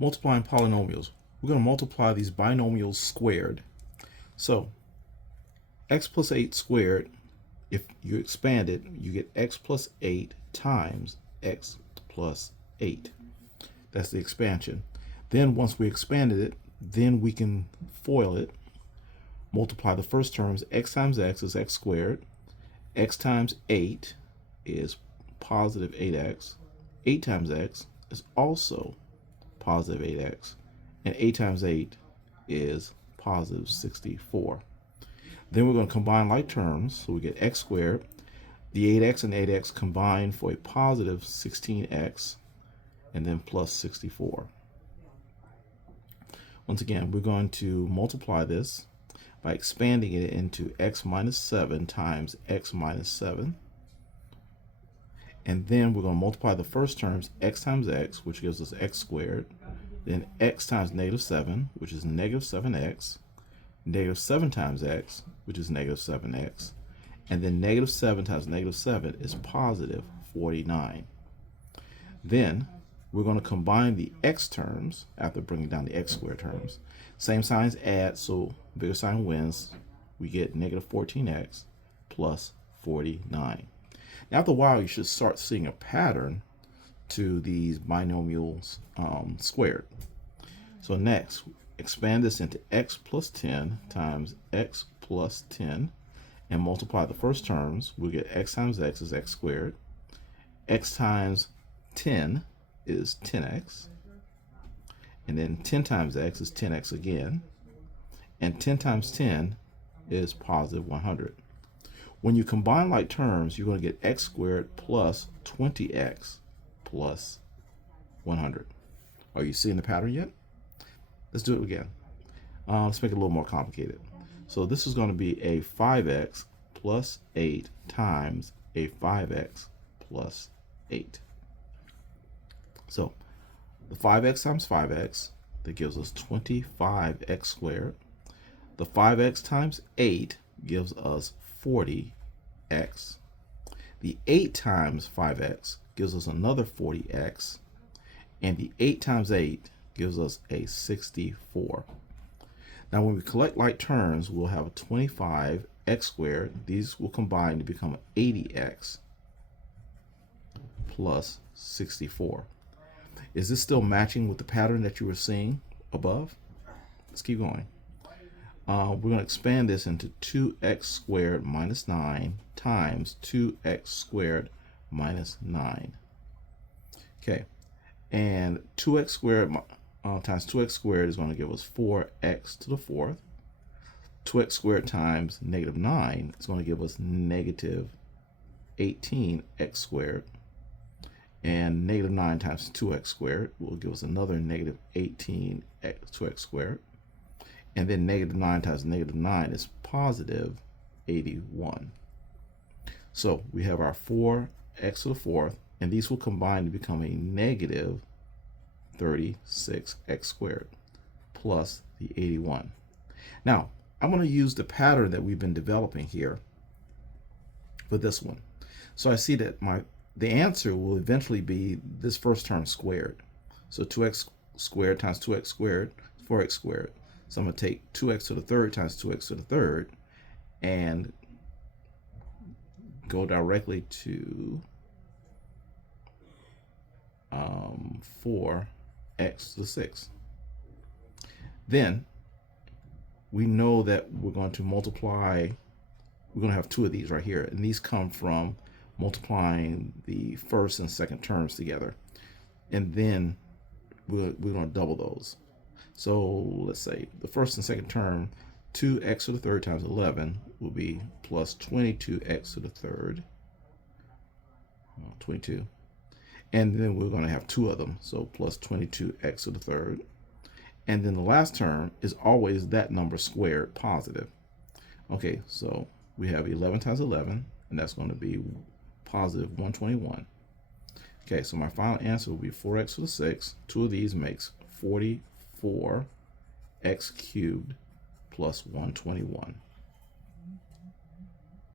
Multiplying polynomials. We're going to multiply these binomials squared. So x plus 8 squared, if you expand it, you get x plus 8 times x plus 8. That's the expansion. Then once we expanded it, then we can FOIL it. Multiply the first terms. X times x is x squared. X times 8 is positive 8x. 8 times x is also positive 8x. And 8 times 8 is positive 64. Then we're going to combine like terms. So we get x squared. The 8x and 8x combine for a positive 16x. And then plus 64. Once again, we're going to multiply this by expanding it into x minus 7 times x minus 7. And then we're going to multiply the first terms, x times x, which gives us x squared. Then x times negative 7, which is negative 7x. Negative 7 times x, which is negative 7x. And then negative 7 times negative 7 is positive 49. Then we're going to combine the x terms after bringing down the x squared terms. Same signs add, so bigger sign wins. We get negative 14x plus 49. Now, after a while, you should start seeing a pattern to these binomials squared. So next, expand this into x plus 10 times x plus 10 and multiply the first terms. We'll get x times x is x squared. X times 10 is 10x, and then 10 times x is 10x again, and 10 times 10 is positive 100. When you combine like terms, you're going to get x squared plus 20x plus 100. Are you seeing the pattern yet? Let's do it again. Let's make it a little more complicated. So this is going to be a 5x plus 8 times a 5x plus 8. So the 5x times 5x, that gives us 25x squared. The 5x times 8 gives us 40x. The 8 times 5x gives us another 40x. And the 8 times 8 gives us a 64. Now when we collect like terms, we'll have a 25x squared. These will combine to become 80x plus 64. Is this still matching with the pattern that you were seeing above? Let's keep going. We're going to expand this into 2x squared minus 9 times 2x squared minus 9. Okay, and 2x squared times 2x squared is going to give us 4x to the fourth. 2x squared times negative 9 is going to give us negative 18x squared. And negative 9 times 2x squared will give us another negative 18x 2x squared. And then negative 9 times negative 9 is positive 81. So we have our 4x to the fourth, and these will combine to become a negative 36x squared plus the 81. Now, I'm going to use the pattern that we've been developing here for this one. So I see that the answer will eventually be this first term squared. So 2x squared times 2x squared is 4x squared. So I'm going to take 2x to the third times 2x to the third and go directly to 4x to the 6th. Then we know that we're going to multiply, we're going to have two of these right here, and these come from multiplying the first and second terms together, and then we're going to double those. So let's say the first and second term, 2x to the third times 11 will be plus 22x to the third, 22, and then we're going to have two of them, so plus 22x to the third, and then the last term is always that number squared positive. Okay, so we have 11 times 11, and that's going to be positive 121. Okay, so my final answer will be 4x to the 6th. Two of these makes 44x cubed plus 121.